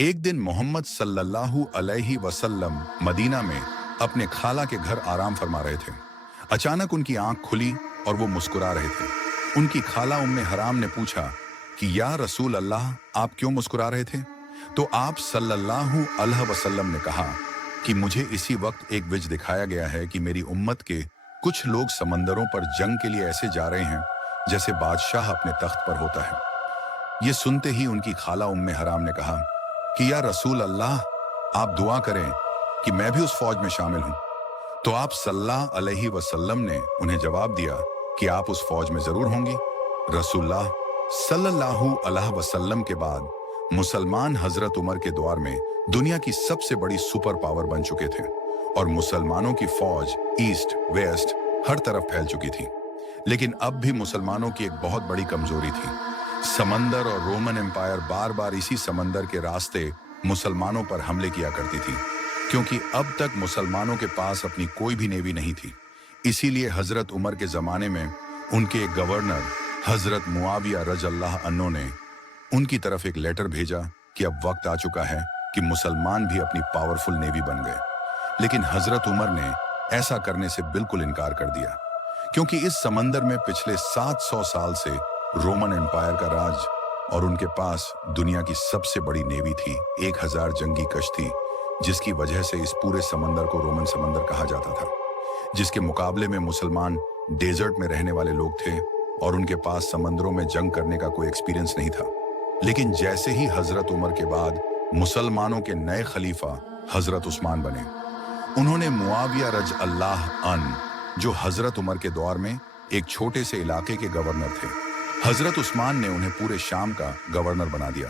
एक दिन मोहम्मद सल्लल्लाहु अलैहि वसल्लम मदीना में अपने खाला के घर आराम फरमा रहे थे। अचानक उनकी आंख खुली और वो मुस्कुरा रहे थे। उनकी खाला उम्मे हराम ने पूछा कि या रसूल अल्लाह, आप क्यों मुस्कुरा रहे थे? तो आप सल्लल्लाहु अलैहि वसल्लम ने कहा कि मुझे इसी वक्त एक विज दिखाया गया है कि मेरी उम्मत के कुछ लोग समंदरों पर जंग के लिए ऐसे जा रहे हैं जैसे बादशाह अपने तख्त पर होता है। ये सुनते ही उनकी खाला उम्मे हराम ने कहा कि या रसूल अल्लाह, आप दुआ करें कि मैं भी उस फौज में शामिल हूं। तो आप सल्लल्लाहु अलैहि वसल्लम ने उन्हें जवाब दिया कि आप उस फौज में जरूर होंगी। रसूलुल्लाह सल्लल्लाहु अलैहि वसल्लम के बाद मुसलमान हजरत उमर के दौर में दुनिया की सबसे बड़ी सुपर पावर बन चुके थे और मुसलमानों की फौज ईस्ट वेस्ट हर तरफ फैल चुकी थी। लेकिन अब भी मुसलमानों की एक बहुत बड़ी कमजोरी थी। समंदर और रोमन एम्पायर बार बार इसी समंदर के रास्ते मुसलमानों पर हमले किया करती थी, क्योंकि अब तक मुसलमानों के पास अपनी कोई भी नेवी नहीं थी। इसीलिए हजरत उमर के जमाने में उनके एक गवर्नर हजरत मुआविया रज़ियल्लाहु अन्हु ने उनकी तरफ एक लेटर भेजा कि अब वक्त आ चुका है कि मुसलमान भी अपनी पावरफुल नेवी बन गए। लेकिन हजरत उमर ने ऐसा करने से बिल्कुल इनकार कर दिया, क्योंकि इस समंदर में पिछले 700 साल से रोमन एम्पायर का राज और उनके पास दुनिया की सबसे बड़ी नेवी थी, 1000 जंगी कश्ती, जिसकी वजह से इस पूरे समंदर को रोमन समंदर कहा जाता था। जिसके मुकाबले में मुसलमान डेजर्ट में रहने वाले लोग थे और उनके पास समंदरों में जंग करने का कोई एक्सपीरियंस नहीं था। लेकिन जैसे ही हजरत उमर के बाद मुसलमानों के नए खलीफा हजरत उस्मान बने, उन्होंने मुआविया रज़ियल्लाहु अन्हु, जो हजरत उमर के दौर में एक छोटे से इलाके के गवर्नर थे, हजरत उस्मान ने उन्हें पूरे शाम का गवर्नर बना दिया।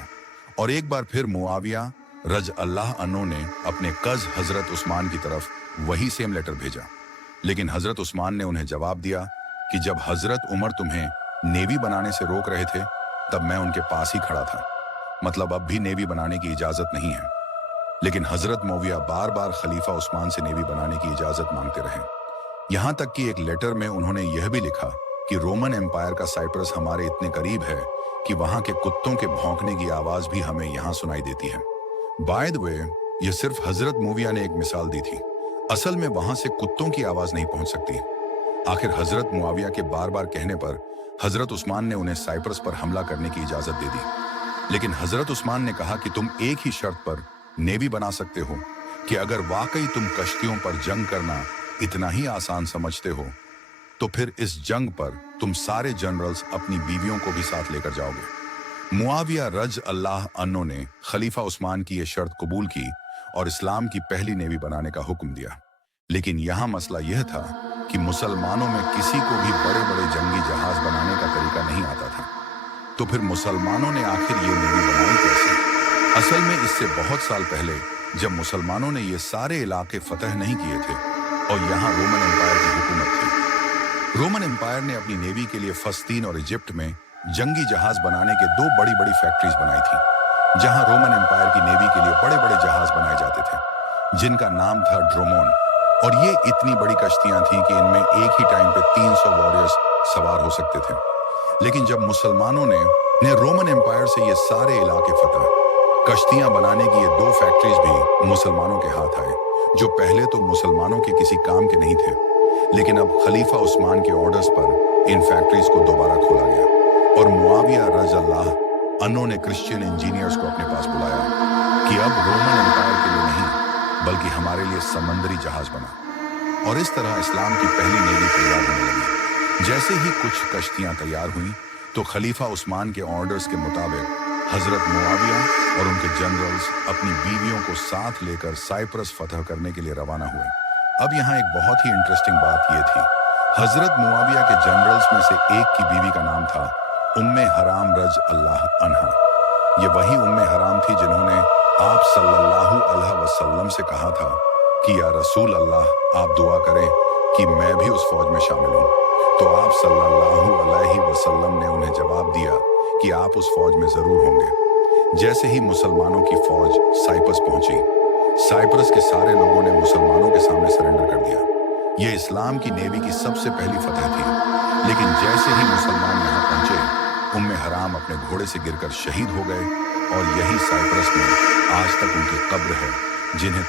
और एक बार फिर मुआविया रज़ियल्लाहु अन्हु ने अपने कज़ हजरत उस्मान की तरफ वही सेम लेटर भेजा। लेकिन हजरत उस्मान ने उन्हें जवाब दिया कि जब हजरत उमर तुम्हें नेवी बनाने से रोक रहे थे तब मैं उनके पास ही खड़ा था, मतलब अब भी नेवी बनाने की इजाजत नहीं है। लेकिन हजरत मुआविया बार बार खलीफा उस्मान से नेवी बनाने की इजाजत मांगते रहे। यहां तक कि एक लेटर में उन्होंने यह भी लिखा कि रोमन एम्पायर का साइप्रस हमारे इतने करीब है कि वहां के कुत्तों के भौंकने की आवाज भी हमें यहां सुनाई देती है। बाय द वे, यह सिर्फ हजरत मुआविया ने एक मिसाल दी थी। असल में वहां से कुत्तों की आवाज नहीं पहुंच सकती। आखिर हजरत मुआविया के बार बार कहने पर हजरत उस्मान ने उन्हें साइप्रस पर हमला करने की इजाजत दे दी। लेकिन हजरत उस्मान ने कहा कि तुम एक ही शर्त पर नेवी बना सकते हो कि अगर वाकई तुम कश्तियों पर जंग करना इतना ही आसान समझते हो तो फिर इस जंग पर तुम सारे जनरल्स अपनी बीवियों को भी साथ लेकर जाओगे। मुआविया रज़ियल्लाहु अन्हु ने खलीफा उस्मान की यह शर्त कबूल की और इस्लाम की पहली नेवी बनाने का हुक्म दिया। लेकिन यहाँ मसला यह था कि मुसलमानों में किसी को भी बड़े बड़े जंगी जहाज बनाने का तरीका नहीं आता था। तो फिर मुसलमानों ने आखिर ये नेवी बनाई कैसे? असल में इससे बहुत साल पहले जब मुसलमानों ने ये सारे इलाके फतह नहीं किए थे और यहाँ रोमन एम्पायर की हुकूमत थी, रोमन एम्पायर ने अपनी नेवी के लिए फलस्तीन और इजिप्ट में जंगी जहाज बनाने के 2 बड़ी बड़ी फैक्ट्रीज बनाई थी, जहां रोमन एम्पायर की नेवी के लिए बड़े बड़े जहाज बनाए जाते थे, जिनका नाम था ड्रोमोन। और ये इतनी बड़ी कश्तियां थीं कि इनमें एक ही टाइम पे 300 वॉरियर्स सवार हो सकते थे। लेकिन जब मुसलमानों ने रोमन एम्पायर से ये सारे इलाके फतह, कश्तियां बनाने की ये 2 फैक्ट्रीज भी मुसलमानों के हाथ आए, जो पहले तो मुसलमानों के किसी काम के नहीं थे। लेकिन अब खलीफा उस्मान के ऑर्डर्स पर इन फैक्ट्रीज को दोबारा खोला गया और मुआविया रज़ियल्लाहु अन्हु ने क्रिश्चियन इंजीनियर्स को अपने पास बुलाया कि अब रोमन एम्पायर के लिए नहीं बल्कि हमारे लिए समंदरी जहाज बना। और इस तरह इस्लाम की पहली नेवी तैयार होने लगी। जैसे ही कुछ कश्तियां तैयार हुई तो खलीफा उस्मान के ऑर्डर्स के मुताबिक हजरत मुआविया और उनके जनरल्स अपनी बीवियों को साथ लेकर साइप्रस फतह करने के लिए रवाना हुए। अब यहाँ एक बहुत ही इंटरेस्टिंग बात यह थी, हजरत मुआविया के जनरल्स में से एक की बीवी का नाम था उम्मे हराम रज़ियल्लाहु अन्हा। ये वही उम्मे हराम थी जिन्होंने आप सल्लल्लाहु अलैहि वसल्लम से कहा था कि या रसूल अल्लाह, आप दुआ करें कि मैं भी उस फौज में शामिल हूँ। तो आप सल्लल्लाहु अलैहि वसल्लम ने उन्हें जवाब दिया कि आप उस फौज में जरूर होंगे। जैसे ही मुसलमानों की फौज साइप्रस पहुंची, साइप्रस के सारे लोगों ने मुसलमानों के सामने सरेंडर कर दिया। यह इस्लाम की नेवी की सबसे पहली फतह थी। लेकिन जैसे ही मुसलमान यहाँ पहुंचे, उम्मे हराम अपने घोड़े से गिरकर शहीद हो गए और यही साइप्रस में आज तक उनकी कब्र है जिन्हें